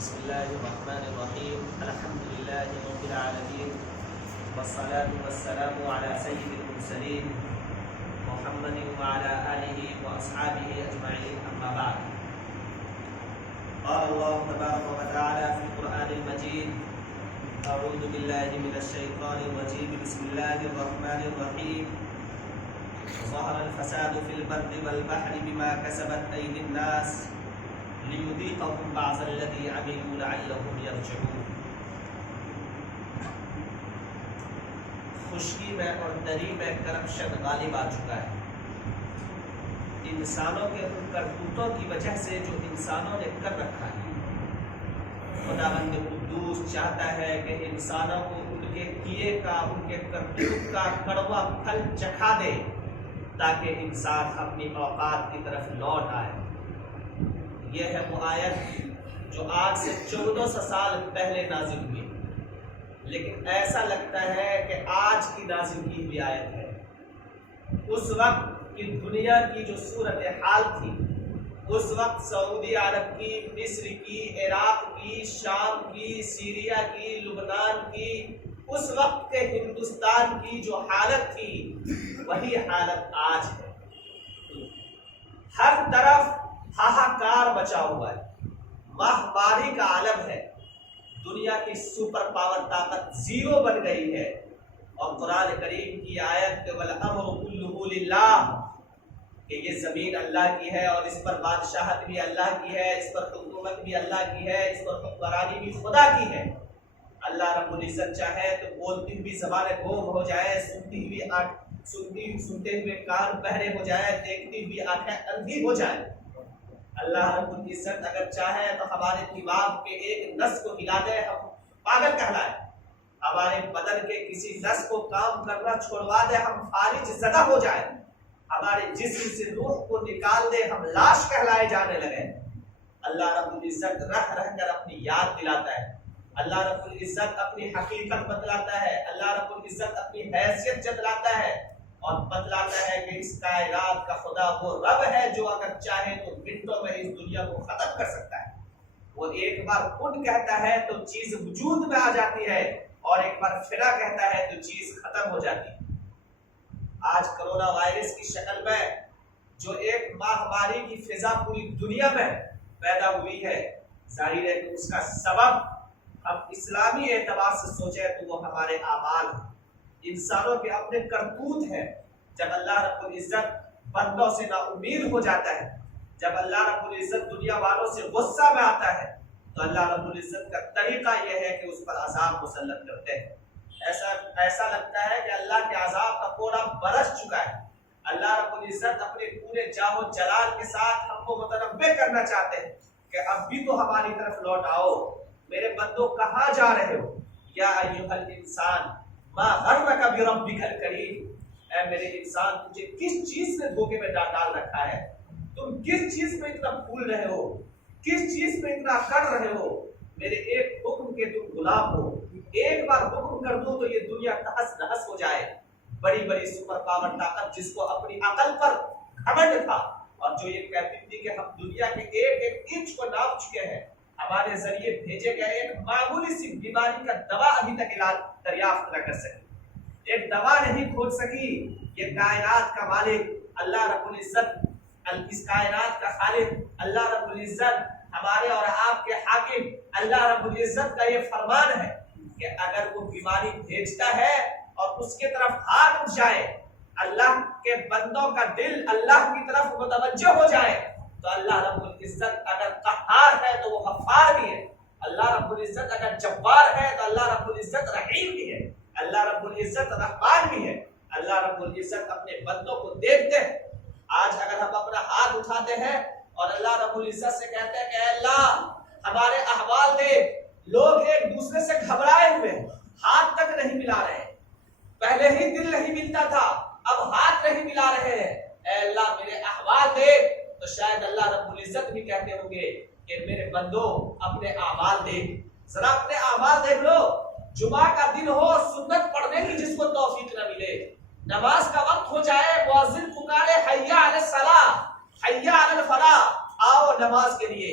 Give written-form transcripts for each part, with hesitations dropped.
بسم الله الرحمن الرحيم الحمد لله رب العالمين والصلاة والسلام على سيد المرسلين محمد وعلى آله وأصحابه أجمعين أما بعد قال الله تبارك وتعالى في القرآن المجيد أعوذ بالله من الشيطان الرجيم بسم الله الرحمن الرحيم ظهر الفساد في البر والبحر بما كسبت أيدي الناس ليذيقهم بعض الذي عملوا لعلهم يرجعون. خشکی میں اور دری میں کرپشن غالب آ چکا ہے. انسانوں کے ان کرتوتوں کی وجہ سے جو انسانوں نے کر رکھا ہے، خداوند قدوس چاہتا ہے کہ انسانوں کو ان کے کیے کا، ان کے کرتوت کا کڑوا پھل چکھا دے تاکہ انسان اپنی اوقات کی طرف لوٹ آئے. یہ ہے وہ آیت جو آج سے 1400 سال پہلے نازل ہوئی، لیکن ایسا لگتا ہے کہ آج کی نازل کی ہوئی آیت ہے. اس وقت کی دنیا کی جو صورتحال تھی، اس وقت سعودی عرب کی، مصر کی، عراق کی، شام کی، سیریا کی، لبنان کی، اس وقت کے ہندوستان کی جو حالت تھی وہی حالت آج ہے. ہر طرف ہاہاکار مچا ہوا ہے، ماہواری کا عالم ہے، دنیا کی سپر پاور طاقت زیرو بن گئی ہے. اور قرآن کریم کی آیت کہ وَالْأَمْرُ كُلُّهُ لِلَّهِ، کہ یہ زمین اللہ کی ہے اور اس پر بادشاہت بھی اللہ کی ہے، اس پر حکومت بھی اللہ کی ہے، اس پر حکمرانی بھی خدا کی ہے. اللہ رب العزت چاہے تو بولتی ہوئی زبانیں گم ہو جائے، سنتے ہوئے کان بہرے ہو جائے، دیکھتی ہوئی آنکھیں اندھی ہو جائے. اللہ رب العزت اگر چاہے تو ہمارے دماغ کے ایک نس کو ہلا دے، ہم پاگل کہلائے. ہمارے بدن کے کسی نس کو کام کرنا چھوڑوا دے، ہم فالج زدہ ہو جائے. ہمارے جسم سے روح کو نکال دے، ہم لاش کہلائے جانے لگے. اللہ رب العزت رہ رہ کر اپنی یاد دلاتا ہے. اللہ رب العزت اپنی حقیقت بتلاتا ہے. اللہ رب العزت اپنی حیثیت جتلاتا ہے اور بتلاتا ہے کہ اس کائنات کا خدا وہ رب ہے جو اگر چاہے تو منٹوں میں اس دنیا کو ختم کر سکتا ہے. وہ ایک بار کن کہتا ہے تو چیز وجود میں آ جاتی ہے، اور ایک بار فنا کہتا ہے تو چیز ختم ہو جاتی ہے. آج کرونا وائرس کی شکل میں جو ایک ماہواری کی فضا پوری دنیا میں پیدا ہوئی ہے، ظاہر ہے کہ اس کا سبب ہم اسلامی اعتبار سے سوچیں تو وہ ہمارے اعمال ہیں، انسانوں کے اپنے کرتوت ہیں. جب اللہ رب العزت بندوں سے نا امید ہو جاتا ہے، جب اللہ رب العزت دنیا والوں سے غصہ میں آتا ہے، تو اللہ رب العزت کا طریقہ یہ ہے کہ اس پر عذاب مسلط کرتے ہیں. ایسا لگتا ہے کہ اللہ کے عذاب کا کوڑا برس چکا ہے. اللہ رب العزت اپنے پورے جاہ و جلال کے ساتھ ہم کو متنبہ کرنا چاہتے ہیں کہ اب بھی تو ہماری طرف لوٹ آؤ. میرے بندوں کہاں جا رہے ہو؟ یا ایھا الانسان ما غرک بربک الکریم، اے میرے انسان تجھے کس چیز نے دھوکے میں ڈال رکھا ہے؟ تم کس چیز میں اتنا پھول رہے ہو؟ کس چیز میں اتنا کر رہے ہو؟ میرے ایک حکم کے تم غلام ہو. ایک بار حکم کر دوں تو یہ دنیا تہس نہس ہو جائے. بڑی بڑی سپر پاور طاقت جس کو اپنی عقل پر گھمنڈ تھا اور جو یہ کہتی تھی کہ ہم دنیا کے ایک ایک انچ کو ناپ چکے ہیں، ہمارے ذریعے بھیجے گئے ایک معمولی سی بیماری کا دوا ابھی تک علاج دریافت نہ کر سکی، ایک دوا نہیں کھوج سکی. یہ کائنات کا مالک اللہ رب العزت، اس کائنات کا خالق اللہ رب العزت، ہمارے اور آپ کے حاکم اللہ رب العزت کا یہ فرمان ہے کہ اگر وہ بیماری بھیجتا ہے اور اس کے طرف ہاتھ اٹھ جائے، اللہ کے بندوں کا دل اللہ کی طرف متوجہ ہو جائے، تو اللہ رب العزت اگر قہار ہے تو وہ غفار بھی ہے. اللہ رب العزت اگر جبار ہے تو اللہ رب العزت رحیم بھی ہے. اللہ رب العزت رحمان بھی ہے. اللہ رب العزت اپنے بندوں کو دیکھتے ہیں. آج اگر ہم اپنا ہاتھ اٹھاتے ہیں اور اللہ رب العزت سے کہتے ہیں کہ اے اللہ ہمارے احوال دیکھ، لوگ ایک دوسرے سے گھبرائے ہوئے ہیں، ہاتھ تک نہیں ملا رہے. پہلے ہی دل نہیں ملتا تھا، اب ہاتھ نہیں ملا رہے ہیں. اے اللہ میرے احوال دیکھ. تو شاید اللہ رب العزت بھی کہتے ہوں گے کہ میرے بندو اپنے اعمال دیکھ، ذرا اپنے اعمال دیکھ لو. جمعہ کا دن ہو، سنت پڑھنے کی جس کو توفیق نہ ملے، نماز کا وقت ہو جائے، مؤذن پکارے حی علی الصلاۃ حی علی الفلاح، آؤ نماز کے لیے،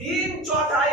3/4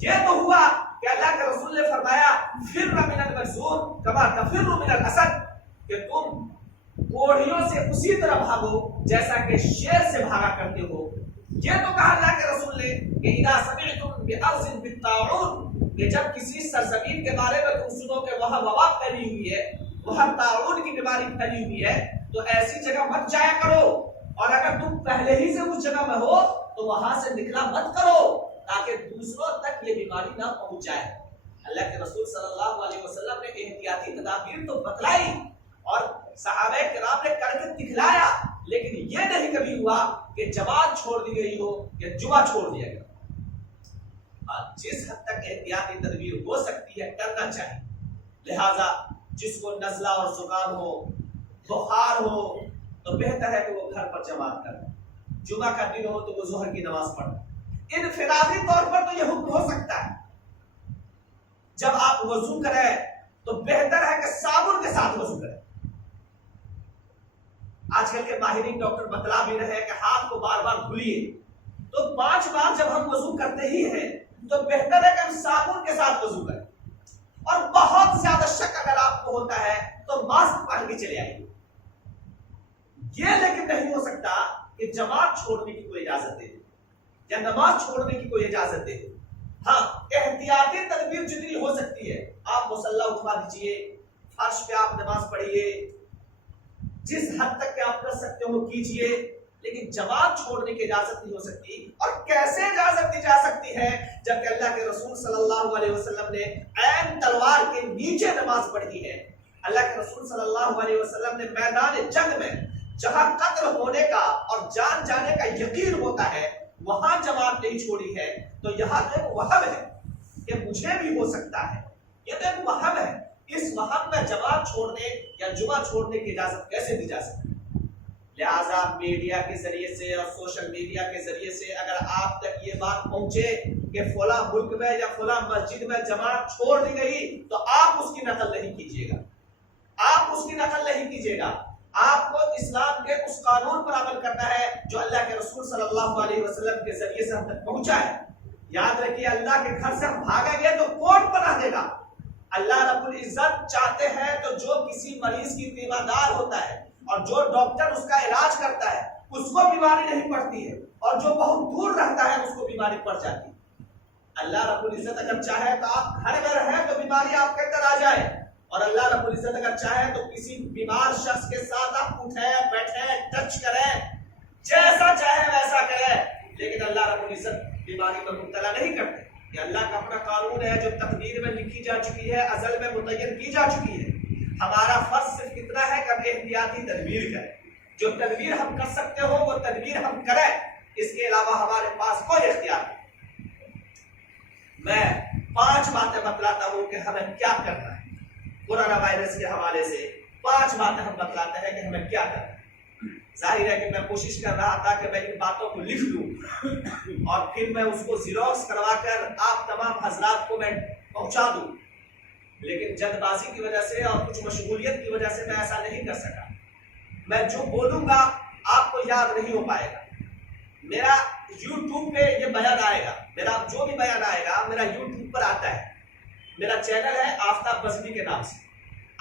یہ تو ہوا کہ اللہ کے رسول نے فرمایا فر من المجذوم کما تفر من الاسد، کہ تم کوڑھیوں سے اسی طرح بھاگو جیسا کہ شیر سے بھاگا کرتے ہو۔ یہ تو کہا اللہ کے رسول نے کہ اذا سمعتم بأرض بالطاعون، کہ جب کسی سرزمین کے بارے میں تم سنو کہ وہاں وبا پھیلی ہوئی ہے، وہاں طاعون کی بیماری پھیلی ہوئی ہے، تو ایسی جگہ مت جایا کرو، اور اگر تم پہلے ہی سے اس جگہ میں ہو تو وہاں سے نکلا مت کرو تاکہ دوسروں تک یہ بیماری نہ پہنچ جائے۔ اللہ کے رسول صلی اللہ علیہ وسلم نے احتیاطی تدابیر تو بتلائی اور صحابہ کرام نے کر کے دکھلایا، لیکن یہ نہیں کبھی ہوا کہ جماعت چھوڑ دی گئی ہو یا جمعہ چھوڑ دیا گیا۔ جس حد تک احتیاطی تدبیر ہو سکتی ہے کرنا چاہیے۔ لہذا جس کو نزلہ اور زکام ہو، بخار ہو، تو بہتر ہے کہ وہ گھر پر جماعت کرے۔ جمعہ کا دن ہو تو وہ ظہر کی نماز پڑھے۔ انفرادی طور پر تو یہ حکم ہو سکتا ہے، جب آپ وضو کریں تو بہتر ہے کہ صابن کے ساتھ وضو کریں۔ آج کل کے ماہرین ڈاکٹر بتلا بھی رہے ہیں کہ ہاتھ کو بار بار دھلیے، تو 5 بار جب ہم وضو کرتے ہی ہیں تو بہتر ہے کہ ہم صابن کے ساتھ وضو کریں، اور بہت زیادہ شک اگر آپ کو ہوتا ہے تو ماسک پہن کے چلے آئیے۔ یہ لیکن نہیں ہو سکتا کہ جماعت چھوڑنے کی کوئی اجازت دے یا نماز چھوڑنے کی کوئی اجازت دے۔ ہاں، احتیاطی تدبیر جتنی ہو سکتی ہے، آپ مصلی اٹھوا دیجئے، فرش پہ آپ نماز پڑھیے، جس حد تک کہ آپ کر سکتے ہو کیجئے، لیکن جماعت چھوڑنے کی اجازت نہیں ہو سکتی۔ اور کیسے اجازت دی جا سکتی ہے جبکہ اللہ کے رسول صلی اللہ علیہ وسلم نے عین تلوار کے نیچے نماز پڑھی ہے۔ اللہ کے رسول صلی اللہ علیہ وسلم نے میدان جنگ میں جہاں قتل ہونے کا اور جان جانے کا یقین ہوتا ہے وہاں جماعت نہیں چھوڑی ہے، تو یہاں تو ایک وہم ہے کہ مجھے بھی ہو سکتا ہے، یہ تو ایک وہم ہے۔ اس وہم میں جماعت چھوڑنے یا جمعہ چھوڑنے کی اجازت کیسے دی جا سکتی؟ لہٰذا میڈیا کے ذریعے سے اور سوشل میڈیا کے ذریعے سے اگر آپ تک یہ بات پہنچے کہ فلاں ملک میں یا فلاں مسجد میں جماعت چھوڑ دی گئی، تو آپ اس کی نقل نہیں کیجیے گا، آپ اس کی نقل نہیں کیجیے گا۔ آپ کو اسلام کے اس قانون پر عمل کرنا ہے جو اللہ کے رسول صلی اللہ علیہ وسلم کے ذریعے سے ہم تک پہنچا ہے۔ یاد رکھیے، اللہ کے گھر سے ہم بھاگیں گے تو کون پناہ دے گا؟ اللہ رب العزت چاہتے ہیں تو جو کسی مریض کی تیماردار ہوتا ہے اور جو ڈاکٹر اس کا علاج کرتا ہے اس کو بیماری نہیں پڑتی ہے، اور جو بہت دور رہتا ہے اس کو بیماری پڑ جاتی ہے۔ اللہ رب العزت اگر چاہے تو آپ گھر میں رہیں تو بیماری آپ کے اندر آ جائے، اور اللہ رب العزت اگر چاہے تو کسی بیمار شخص کے ساتھ آپ اٹھیں بیٹھیں ٹچ کریں، جیسا چاہے ویسا کریں، لیکن اللہ رب العزت بیماری میں مبتلا نہیں کرتے۔ یہ اللہ کا اپنا قانون ہے جو تقدیر میں لکھی جا چکی ہے، ازل میں متعین کی جا چکی ہے۔ ہمارا فرض صرف اتنا ہے کہ ہم احتیاطی تدبیر کریں، جو تدبیر ہم کر سکتے ہو وہ تدبیر ہم کریں، اس کے علاوہ ہمارے پاس کوئی اختیار نہیں۔ میں 5 باتیں بتلاتا ہوں کہ ہمیں کیا کرنا ہے۔ کورونا وائرس کے حوالے سے 5 باتیں ہم بتلاتے ہیں کہ ہمیں کیا کرنا ہے۔ ظاہر ہے کہ میں کوشش کر رہا تھا کہ میں ان باتوں کو لکھ لوں اور پھر میں اس کو زیروکس کروا کر آپ تمام حضرات کو میں پہنچا دوں، لیکن جلد بازی کی وجہ سے اور کچھ مشغولیت کی وجہ سے میں ایسا نہیں کر سکا۔ میں جو بولوں گا آپ کو یاد نہیں ہو پائے گا۔ میرا یوٹیوب پہ یہ بیان آئے گا، میرا جو بھی بیان آئے گا میرا یوٹیوب پر آتا ہے، میرا چینل ہے آفتاب بزمی کے نام سے،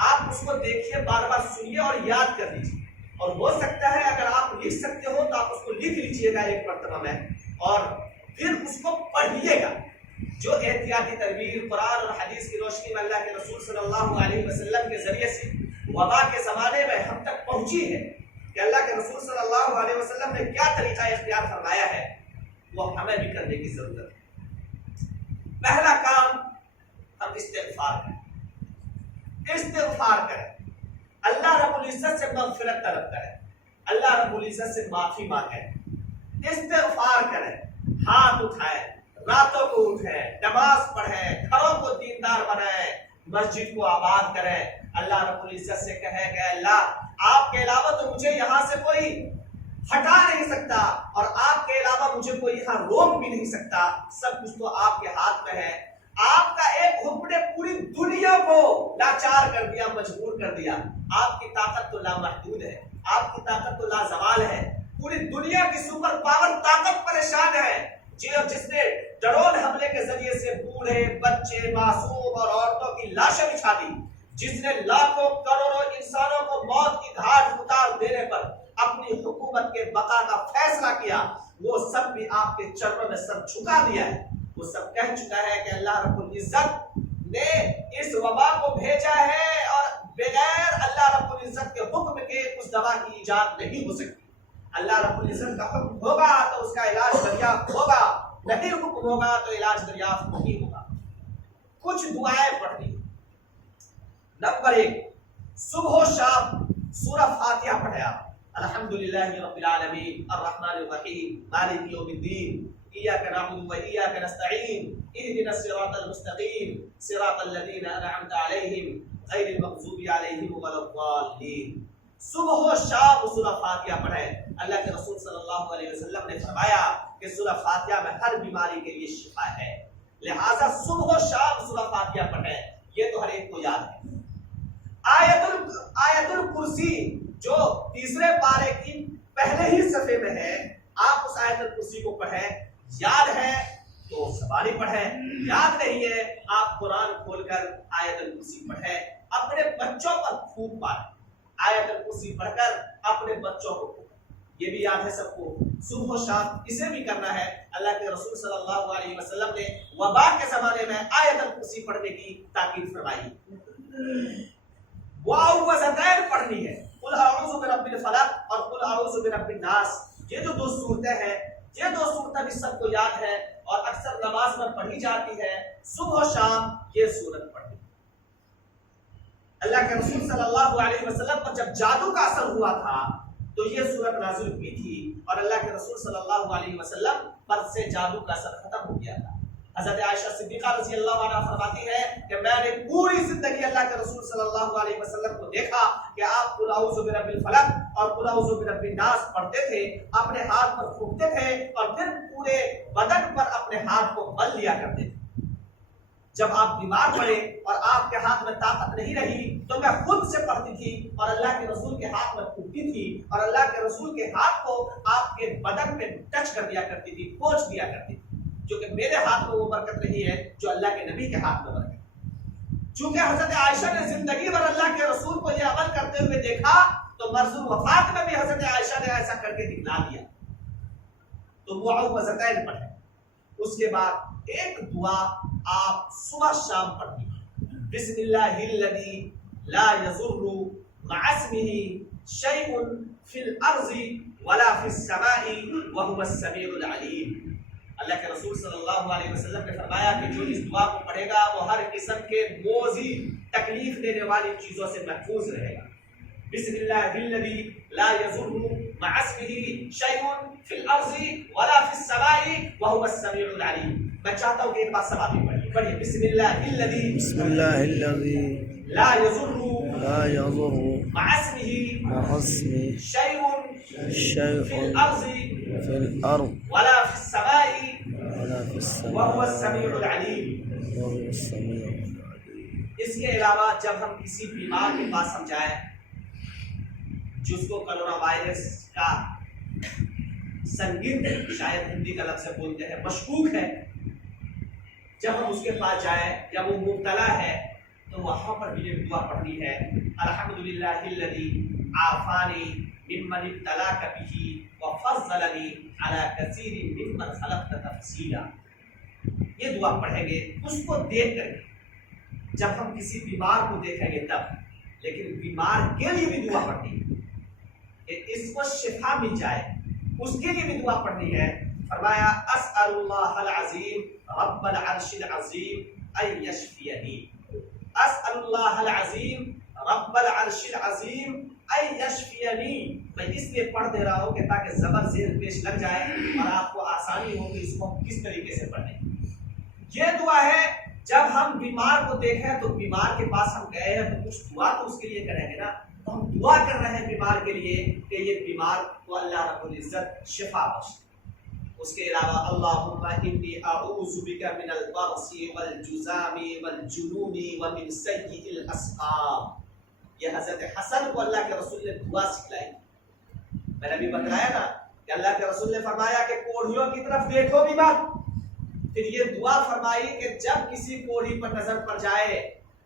آپ اس کو دیکھیے، بار بار سنیے اور یاد کر لیجیے، اور ہو سکتا ہے اگر آپ لکھ سکتے ہو تو آپ اس کو لکھ لیجیے گا ایک مرتبہ میں، اور پھر اس کو پڑھیے گا۔ جو احتیاطی تدبیر قرآن اور حدیث کی روشنی میں اللہ کے رسول صلی اللہ علیہ وسلم کے ذریعے سے وبا کے زمانے میں ہم تک پہنچی ہے کہ اللہ کے رسول صلی اللہ علیہ وسلم نے کیا طریقہ اختیار فرمایا ہے، وہ ہمیں بھی کرنے کی ضرورت ہے۔ پہلا کام، ہم استغفار کریں، استغفار کریں، اللہ رب العزت سے مغفرت طلب کریں، اللہ رب العزت سے معافی مانگیں، استغفار کریں، ہاتھ اٹھائیں، راتوں کو اٹھیں، نماز پڑھیں، گھروں کو دیندار بنائیں، مسجد کو آباد کریں، اللہ رب العزت سے کہیں کہ اللہ آپ کے علاوہ تو مجھے یہاں سے کوئی ہٹا نہیں سکتا، اور آپ کے علاوہ مجھے کوئی یہاں روک بھی نہیں سکتا، سب کچھ تو آپ کے ہاتھ میں ہے۔ آپ کا ایک حکم نے پوری دنیا کو لاچار کر دیا، مجبور کر دیا۔ آپ کی طاقت تو لامحدود ہے، آپ کی طاقت تو لازوال ہے، پوری دنیا کی سپر پاور طاقت پریشان ہے، جس نے ڈرون حملے کے ذریعے سے بوڑھے بچے معصوم اور عورتوں کی لاشیں بچھا دی، جس نے لاکھوں کروڑوں انسانوں کو موت کی گھاٹ اتار دینے پر اپنی حکومت کے بقا کا فیصلہ کیا، وہ سب بھی آپ کے چرنوں میں سر جھکا دیا ہے۔ وہ سب کہہ چکا ہے کہ اللہ رب العزت نے اس وبا کو بھیجا ہے اور بغیر اللہ رب العزت کے حکم کے اس دوا کی ایجاد نہیں ہو سکتی۔ اللہ رب العزت کا حکم ہوگا تو اس کا علاج دریافت ہوگا، نہیں حکم ہوگا تو علاج دریافت نہیں ہوگا۔ کچھ دعائیں پڑھنی۔ نمبر 1، صبح و شام سورہ فاتحہ پڑھے آپ۔ الحمدللہ رب العالمین الرحمن الرحیم مالک یوم الدین ایاک نعبد و ایاک نستعین اهدنا الصراط المستقیم صراط الذین انعمت علیہم غیر المغضوب علیہم ولا الضالین۔ صبح و شام سورہ فاتحہ پڑھیں۔ اللہ کے رسول صلی اللہ علیہ وسلم نے فرمایا کہ سورہ فاتحہ میں ہر بیماری کے لیے شفا ہے، لہذا صبح و شام سورہ فاتحہ پڑھیں۔ یہ تو ہر ایک کو یاد ہے۔ آیت الکرسی جو تیسرے پارے کی پہلے ہی صفحے میں ہے، آپ اس آیت الکرسی کو پڑھیں۔ یاد ہے تو سواری پڑھیں، یاد نہیں ہے آپ قرآن کھول کر آیت الکرسی پڑھیں، اپنے بچوں پر خوب ماریں۔ آیت الکرسی پڑھ کر اپنے بچوں کو، یہ بھی یاد ہے سب کو، صبح و شام اسے بھی کرنا ہے۔ اللہ کے رسول صلی اللہ علیہ وسلم نے وبا کے زمانے میں آیت الکرسی پڑھنے کی تاکید فرمائی۔ معوذتین پڑھنی ہے، قل اعوذ برب الفلق اور قل اعوذ برب الناس۔ یہ جو 2 صورتیں ہیں، یہ 2 صورتیں بھی سب کو یاد ہے اور اکثر نماز میں پڑھی جاتی ہے۔ صبح و شام یہ صورت پڑھنی۔ اللہ کے رسول صلی اللہ علیہ وسلم پر جب جادو کا اثر ہوا تھا تو یہ صورت نازل ہوئی تھی اور اللہ کے رسول صلی اللہ علیہ وسلم پر سے جادو کا اثر ختم ہو گیا تھا۔ حضرت عائشہ صدیقہ رضی اللہ عنہا فرماتی ہے کہ میں نے پوری زندگی اللہ کے رسول صلی اللہ علیہ وسلم کو دیکھا کہ آپ قل اعوذ برب الفلق اور قل اعوذ برب الناس پڑھتے تھے، اپنے ہاتھ پر پھونکتے تھے اور پھر پورے بدن پر اپنے ہاتھ کو مل لیا کرتے تھے۔ جب آپ بیمار پڑے اور آپ کے ہاتھ میں طاقت نہیں رہی تو میں خود سے پڑھتی تھی اور اللہ کے رسول کے ہاتھ میں پھونکتی تھی اور اللہ کے رسول کے ہاتھ کو آپ کے بدن پہ ٹچ کر دیا کرتی تھی، پوچھ دیا کرتی تھی، کیونکہ میرے ہاتھ میں وہ برکت نہیں ہے جو اللہ کے نبی کے ہاتھ میں برکت ہے۔ چونکہ حضرت عائشہ نے زندگی بھر اللہ کے رسول کو یہ عمل کرتے ہوئے دیکھا تو مرض وفات میں بھی حضرت عائشہ نے ایسا کر کے دکھلا دیا۔ تو معوذتین پڑھیں۔ اس کے بعد ایک دعا آپ صبح شام پڑھیں، بسم اللہ الذی لا یضر مع اسمہ شیء فی الارض ولا فی السماء وهو السمیع العلیم۔ اللہ کے رسول صلی اللہ علیہ وسلم نے فرمایا کہ جو اس دعا کو پڑھے گا وہ ہر قسم کے موذی تکلیف دینے والی چیزوں سے محفوظ رہے گا۔ بسم اللہ الذی لا یضر مع اسمہ شیء فی الارض ولا فی السماء وهو السمیع العلیم۔ میں چاہتا ہوں کہ ایک بات سب آپ بھی پڑھیے، بسم اللہ الذی لا یضر مع اسمہ شیء فی الارض ولا فی السماء وهو السمیع العلیم۔ اس کے علاوہ جب ہم کسی بیمار کے پاس ہم جائیں جس کو کرونا وائرس کا سنگین شاید ہندی کا لفظ سے بولتے ہیں مشکوک ہے، جب ہم اس کے پاس جائیں یا وہ مبتلا ہے تو وہاں پر بھی یہ دعا پڑھنی ہے، الحمدللہ الذی عافانی ممن ابتلاک بہ وفضلنی علی کثیر ممن خلقت تفضیلا۔ یہ دعا پڑھیں گے اس کو دیکھ کر، جب ہم کسی بیمار کو دیکھیں گے تب، لیکن بیمار کے لیے بھی دعا پڑھنی ہے کہ اس کو شفا مل جائے، اس کے لیے بھی دعا پڑھنی ہے۔ فرمایا اسأل اللہ العظیم رب العرش العظیم ان یشفینی، اسأل اللہ العظیم رب العرش العظیم ان یشفینی۔ میں اس لیے پڑھ دے رہا ہوں کہ تاکہ زبر زیر پیش لگ جائے اور آپ کو آسانی ہو کہ اس کو کس طریقے سے پڑھیں۔ یہ دعا ہے جب ہم بیمار کو دیکھیں تو بیمار کے پاس ہم گئے ہیں تو کچھ دعا تو اس کے لیے کریں گے نا، تو ہم دعا کر رہے ہیں بیمار کے لیے کہ یہ بیمار کو اللہ رب العزت شفا بخشے۔ اس کے علاوہ اللہم انی اعوذ بک من البرص والجذام والجنون ومن سیء الاسقام۔ یہ حضرت حسن کو اللہ کے رسول نے دعا سکھلائی۔ میں نے بھی بتایا نا کہ اللہ کے رسول نے فرمایا کہ کوڑھیوں کی طرف دیکھو بھی مت. پھر یہ دعا فرمائی کہ جب کسی کوڑھی پر نظر پڑ جائے,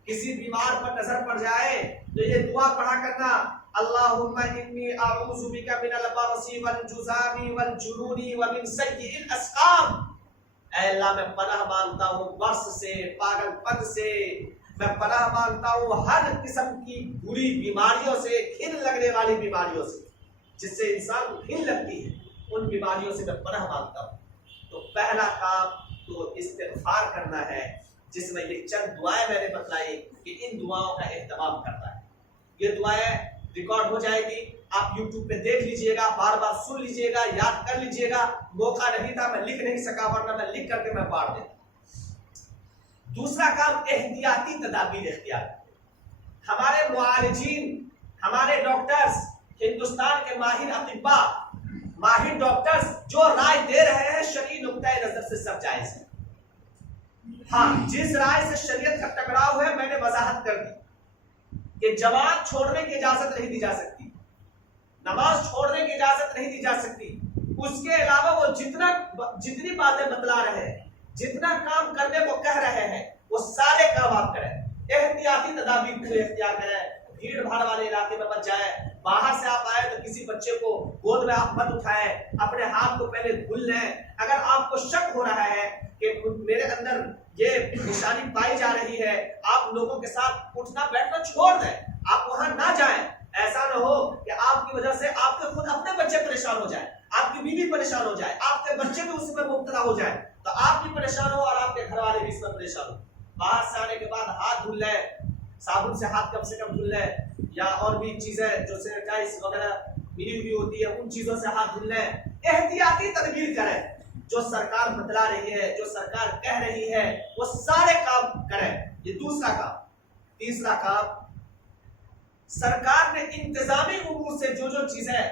کسی بیمار پر نظر پڑ جائے, تو یہ دعا پڑھا کرنا, اللہم انی اعوذ بک من البرص والجذام والجنون ومن سیء الاسقام. اے اللہ میں پناہ مانگتا ہوں برص سے, پاگل پن سے, میں پناہ مانگتا ہوں ہر قسم کی بری بیماریوں سے, گھن لگنے والی بیماریوں سے, جس سے انسان کو گھن لگتی ہے, ان بیماریوں سے میں پناہ مانگتا ہوں. تو پہلا کام تو استغفار کرنا ہے, جس میں یہ چند دعائیں میں نے بتلائی کہ ان دعاؤں کا اہتمام کرتا ہے. یہ دعائیں ریکارڈ ہو جائے گی, آپ یوٹیوب پہ دیکھ لیجئے گا, بار بار سن لیجئے گا, یاد کر لیجئے گا. موقع نہیں تھا, میں لکھ نہیں سکا, ورنہ میں لکھ کر کے میں پڑھ دیتا. دوسرا کام احتیاطی تدابیر اختیار. ہمارے معالجین, ہمارے ڈاکٹرز, ہندوستان کے ماہر اطباء, ماہر ڈاکٹرز جو رائے دے رہے ہیں شرعی نقطۂ نظر سے سب جائز ہے. ہاں, جس رائے سے شریعت کا ٹکراؤ ہے میں نے وضاحت کر دی کہ جماعت چھوڑنے کی اجازت نہیں دی جا سکتی, نماز چھوڑنے کی اجازت نہیں دی جا سکتی. اس کے علاوہ وہ جتنی باتیں بتلا رہے ہیں, جتنا کام کرنے کو کہہ رہے ہیں, وہ سارے کام آپ کریں. احتیاطی تدابیر کو اختیار کریں, بھیڑ بھاڑ والے علاقے میں مت جائیں. باہر سے آپ آئے تو کسی بچے کو گود میں آپ مت اٹھائیں, اپنے ہاتھ کو پہلے دھل لیں. اگر آپ کو شک ہو رہا ہے کہ میرے اندر یہ نشانی پائی جا رہی ہے, آپ لوگوں کے ساتھ اٹھنا بیٹھنا چھوڑ دیں, آپ وہاں نہ جائیں. ایسا نہ ہو کہ آپ کی وجہ سے آپ کے خود اپنے بچے پریشان ہو جائیں, آپ کی بیوی پریشان ہو جائے, آپ کے بچے بھی اس میں مبتلا ہو جائے, تو آپ بھی پریشان ہو اور آپ کے گھر والے بھی اس میں پریشان ہو. باہر سے آنے کے بعد ہاتھ دھل لیں, صابن سے ہاتھ کم سے کم دھل لیں, یا اور بھی چیزیں جو سینیٹائز وغیرہ ملی ہوئی ہوتی ہے ان چیزوں سے ہاتھ دھل لیں. احتیاطی تدبیر کریں, جو سرکار بتلا رہی ہے, جو سرکار کہہ رہی ہے, وہ سارے کام کریں. یہ دوسرا کام. تیسرا کام, سرکار نے انتظامی امور سے جو جو چیزیں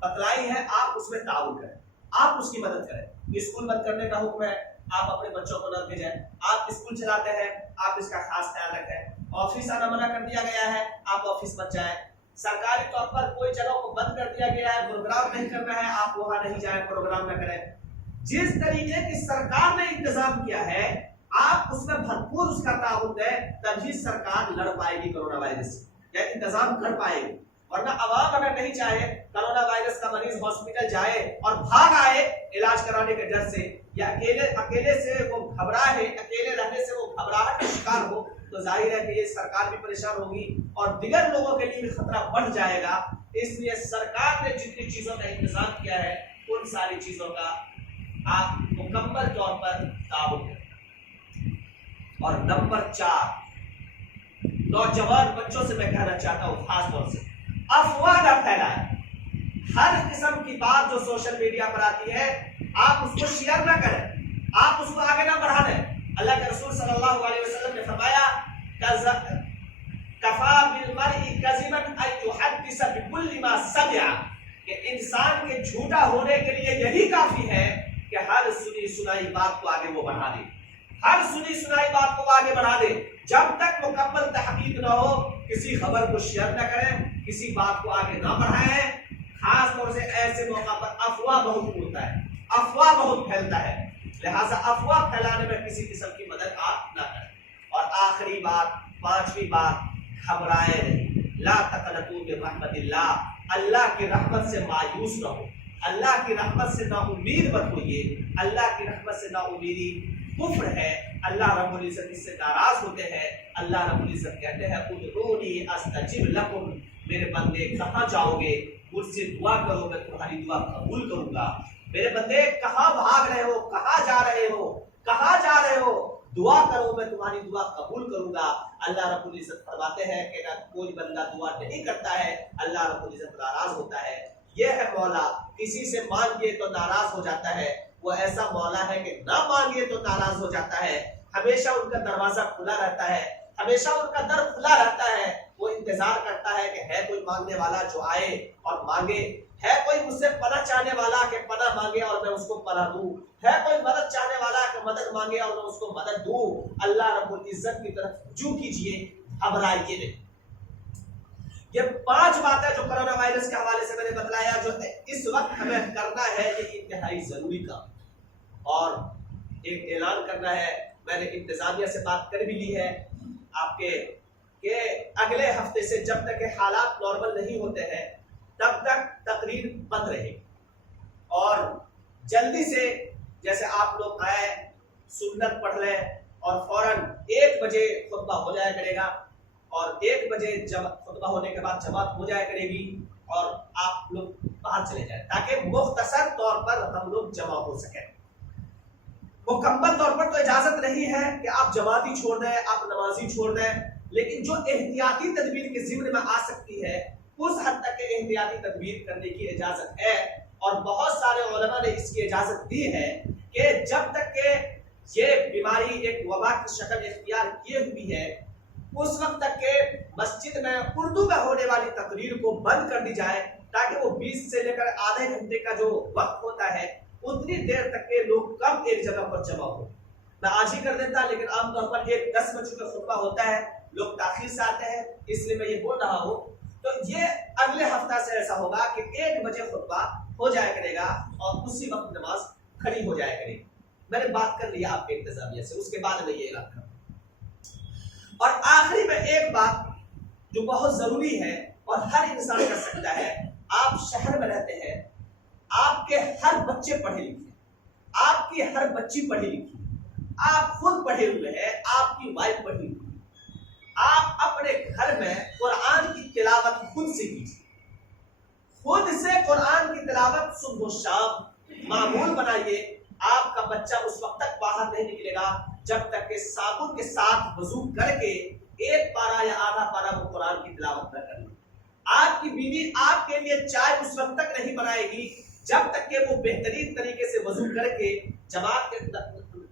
بتلائی ہیں آپ اس میں تعاون کریں, آپ اس کی مدد کریں. اسکول بند کرنے کا حکم ہے, آپ اپنے بچوں کو نہ بھیجیں. آپ اسکول چلاتے ہیں, آپ اس کا خاص خیال رکھیں. آفس آنا منع کر دیا گیا ہے, آپ آفس مت جائیں. سرکاری طور پر کوئی جگہ کو بند کر دیا گیا ہے, پروگرام نہیں کرنا ہے, آپ وہاں نہیں جائیں, پروگرام نہ کریں. جس طریقے کی سرکار نے انتظام کیا ہے آپ اس میں بھرپور اس کا تعاون دیں, تبھی سرکار لڑ پائے گی کرونا وائرس سے, یا انتظام کر پائے گی. ورنہ عوام اگر نہیں چاہے کرونا وائرس کا مریض ہاسپٹل جائے اور بھاگ آئے علاج کرانے کے ڈر سے, یا اکیلے سے وہ گھبراہے, اکیلے رہنے سے وہ گھبراہٹ کا شکار ہو, تو ظاہر ہے کہ یہ سرکار بھی پریشان ہوگی اور دیگر لوگوں کے لیے بھی خطرہ بڑھ جائے گا. اس لیے سرکار نے جتنی چیزوں کا انتظام کیا ہے ان ساری چیزوں کا آپ مکمل طور پر تعاون کریں. اور نمبر 4, نوجوان بچوں سے میں کہنا چاہتا ہوں خاص طور سے, افواہ نہ پھیلائیں. ہر قسم کی بات جو سوشل میڈیا پر آتی ہے آپ اس کو شیئر نہ کریں, آپ اس کو آگے نہ بڑھا دیں. اللہ کے رسول صلی اللہ علیہ وسلم نے فرمایا کفا بالمرء کذبا ان يحدث بكل ما سمع, کہ انسان کے جھوٹا ہونے کے لیے یہی کافی ہے کہ ہر سنی سنائی بات کو آگے وہ بڑھا دے, ہر سنی سنائی بات کو آگے بڑھا دے. جب تک مکمل تحقیق نہ ہو کسی خبر کو شیئر نہ کریں, کسی بات کو آگے نہ بڑھائیں. خاص طور سے ایسے موقع پر افواہ بہت اڑتا ہے, افواہ بہت پھیلتا ہے, لہٰذا افواہ پھیلانے میں کسی قسم کی مدد آپ نہ کریں. اور آخری بات, 5ویں بات, گھبرائے نہیں. لا تقنطوا من رحمت اللہ, اللہ کی رحمت سے مایوس نہ ہو, اللہ کی رحمت سے نا امید مت ہوئیے. اللہ کی رحمت سے نا امیدی کفر ہے, اللہ رب العزت اس سے ناراض ہوتے ہیں. اللہ رب العزت کہتے ہیں ادعونی استجب لکم, میرے بندے کہاں جاؤ گے, مجھ سے دعا کرو میں تمہاری دعا قبول کروں گا. میرے بندے کہاں بھاگ رہے ہو, کہاں جا رہے ہو, کہاں جا رہے ہو, دعا کرو میں تمہاری دعا قبول کروں گا. اللہ رب العزت فرماتے ہیں کہ اگر کوئی بندہ دعا نہیں کرتا ہے اللہ رب العزت ناراض ہوتا ہے. یہ ہے مولا, کسی سے مانگیے تو ناراض ہو جاتا ہے, وہ ایسا مولا ہے کہ نہ مانگیے تو ناراض ہو جاتا ہے. ہمیشہ ان کا دروازہ کھلا رہتا ہے, ہمیشہ ان کا در کھلا رہتا ہے. وہ انتظار کرتا ہے کہ ہے کوئی مانگنے والا جو آئے اور مانگے, ہے کوئی مجھ سے پناہ چاہنے والا کہ پناہ مانگے اور میں اس کو پناہ دوں, ہے کوئی مدد چاہنے والا کہ مدد مانگے اور میں اس کو مدد دوں. اللہ رب العزت کی طرف رجوع کیجیے, گھبرائیے نہیں. یہ 5 باتیں جو کرونا وائرس کے حوالے سے میں نے بتلایا جو اس وقت ہمیں کرنا ہے یہ انتہائی ضروری کام، اور ایک اعلان کرنا ہے، میں نے انتظامیہ سے بات کر بھی لی ہے آپ کے کہ اگلے ہفتے سے جب تک کہ حالات نارمل نہیں ہوتے ہیں تب تک تقریر بند رہے، اور جلدی سے جیسے آپ لوگ آئے سنت پڑھ لیں اور فوراً 1 بجے خطبہ ہو جایا کرے گا، اور 1 بجے جب خطبہ ہونے کے بعد جماعت ہو جایا کرے گی اور آپ لوگ باہر چلے جائیں تاکہ مختصر طور پر ہم لوگ جمع ہو سکیں۔ مکمل طور پر تو اجازت نہیں ہے کہ آپ جماعتی چھوڑ دیں، آپ نمازی چھوڑ دیں، لیکن جو احتیاطی تدبیر کے ضمن میں آ سکتی ہے اس حد تک کہ احتیاطی تدبیر کرنے کی اجازت ہے، اور بہت سارے علماء نے اس کی اجازت دی ہے کہ جب تک کہ یہ بیماری ایک وبا کی شکل اختیار کیے ہوئی ہے اس وقت تک کہ مسجد میں اردو میں ہونے والی تقریر کو بند کر دی جائے، تاکہ وہ 20 سے لے کر آدھے گھنٹے کا جو وقت ہوتا ہے اتنی دیر تک کے لوگ کم ایک جگہ پر جمع ہو۔ میں آج ہی کر دیتا، لیکن عام طور پر 10 بجے کا خطبہ ہوتا ہے، لوگ تاخیر سے آتے ہیں، اس لیے میں یہ بول رہا ہوں۔ تو یہ اگلے ہفتہ سے ایسا ہوگا کہ 1 بجے خطبہ ہو جایا کرے گا اور اسی وقت نماز کھڑی ہو جایا کرے گی۔ میں نے بات کر لیا آپ کے انتظامیہ سے، اس کے بعد میں یہ اعلان کروں۔ اور آخری میں ایک بات جو بہت ضروری ہے اور ہر انسان کر سکتا ہے، آپ شہر میں رہتے ہیں، آپ کے ہر بچے پڑھے لکھے، آپ کی ہر بچی پڑھی لکھی، آپ خود پڑھے ہوئے ہیں، آپ کی وائف پڑھی ہوئی، آپ اپنے گھر میں قرآن کی تلاوت خود سے کیجیے، خود سے قرآن کی تلاوت صبح و شام معمول بنائیے۔ آپ کا بچہ اس وقت تک باہر نہیں نکلے گا جب تک کہ صابن کے ساتھ وضو کر کے 1 پارہ یا آدھا پارہ وہ قرآن کی تلاوت نہ کرے۔ آپ کی بیوی آپ کے لیے چائے اس وقت تک نہیں بنائے گی جب تک کہ وہ بہترین طریقے سے وضو کر کے جماعت کے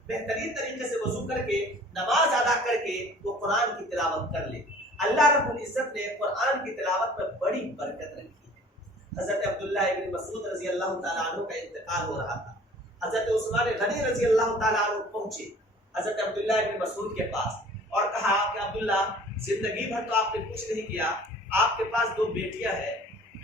بہترین طریقے سے وضو کر کے نماز ادا کر کے وہ قرآن کی تلاوت کر لے۔ اللہ رب العزت نے قرآن کی تلاوت میں بڑی برکت رکھی ہے۔ حضرت عبداللہ ابن مسعود رضی اللہ تعالیٰ عنہ کا انتقال ہو رہا تھا، حضرت عثمان غنی رضی اللہ تعالیٰ عنہ پہنچے حضرت عبداللہ ابن مسعود کے پاس اور کہا کہ عبداللہ زندگی بھر تو آپ نے کچھ نہیں کیا، آپ کے پاس 2 بیٹیاں ہیں،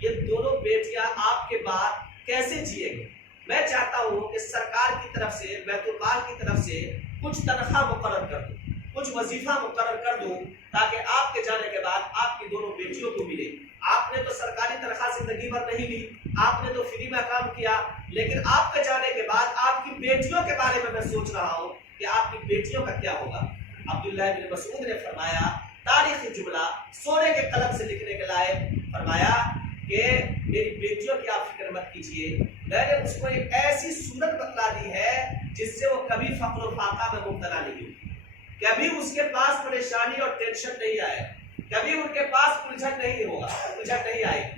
یہ دونوں بیٹیاں آپ کے بعد کیسے جیے گے؟ میں چاہتا ہوں کہ سرکار کی طرف سے بیت المال کی طرف سے کچھ تنخواہ مقرر کر دوں، کچھ وظیفہ مقرر کر دوں تاکہ آپ کے جانے کے بعد آپ کی دونوں بیٹیوں کو ملے۔ آپ نے تو سرکاری تنخواہ زندگی بھر نہیں لی، آپ نے تو فری میں کام کیا، لیکن آپ کے جانے کے بعد آپ کی بیٹیوں کے بارے میں سوچ رہا ہوں کہ آپ کی بیٹیوں کا کیا ہوگا۔ عبداللہ بن مسعود نے فرمایا، تاریخی جملہ سونے کے قلم سے لکھنے کے لائق، فرمایا کہ میری بیٹیوں کی آپ فکر مت کیجیے، میں نے اس کو ایک ایسی صورت بتلا دی ہے جس سے وہ کبھی فقر و فاقہ میں مبتلا نہیں ہوگی، کبھی اس کے پاس پریشانی اور ٹینشن نہیں آئے، کبھی ان کے پاس الجھن نہیں ہوگا، الجھن نہیں آئے۔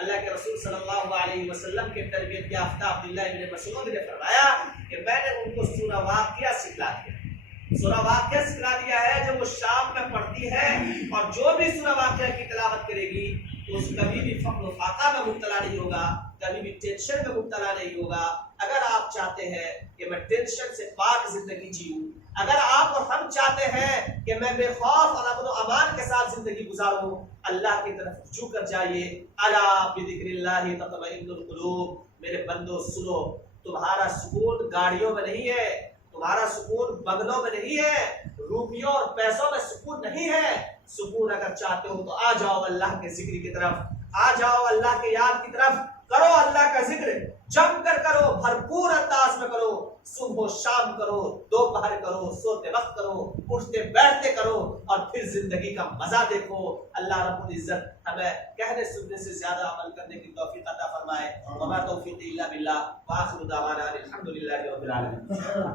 اللہ کے رسول صلی اللہ علیہ وسلم کے تربیت یافتہ عبداللہ ابن مسعود نے فرمایا کہ میں نے ان کو سورہ واقعہ سکھلا دیا، سورہ واقعہ سکھلا دیا ہے جو وہ شام میں پڑھتی ہے، اور جو بھی سورہ واقعہ کی تلاوت کرے گی اس کبھی بھی فقر و فاقہ میں مبتلا نہیں ہوگا، کبھی بھی ٹینشن میں مبتلا نہیں ہوگا۔ اگر آپ چاہتے ہیں کہ میں ٹینشن سے پاک زندگی جیوں، اگر آپ اور ہم چاہتے ہیں کہ میں بے خوف اور امن و امان کے ساتھ زندگی گزاروں، اللہ کی طرف رجوع کر جائیے۔ الا بذکر اللہ تطمئن القلوب، میرے بندو سنو، تمہارا سکون گاڑیوں میں نہیں ہے، تمہارا سکون بنگلوں میں نہیں ہے، روپیوں اور پیسوں میں سکون نہیں ہے۔ سکون اگر چاہتے ہو تو آ جاؤ اللہ کے ذکر کی طرف، آ جاؤ اللہ کے یاد کی طرف، کرو اللہ کا ذکر، جم کر کرو، بھرپور انداز میں کرو، صبح و شام کرو، دوپہر کرو، سوتے وقت کرو، اٹھتے بیٹھتے کرو، اور پھر زندگی کا مزہ دیکھو۔ اللہ رب العزت ہمیں کہنے سننے سے زیادہ عمل کرنے کی توفیق عطا فرمائے۔ وما توفیقی الا باللہ، وآخر دعوانا الحمدللہ رب العالمین۔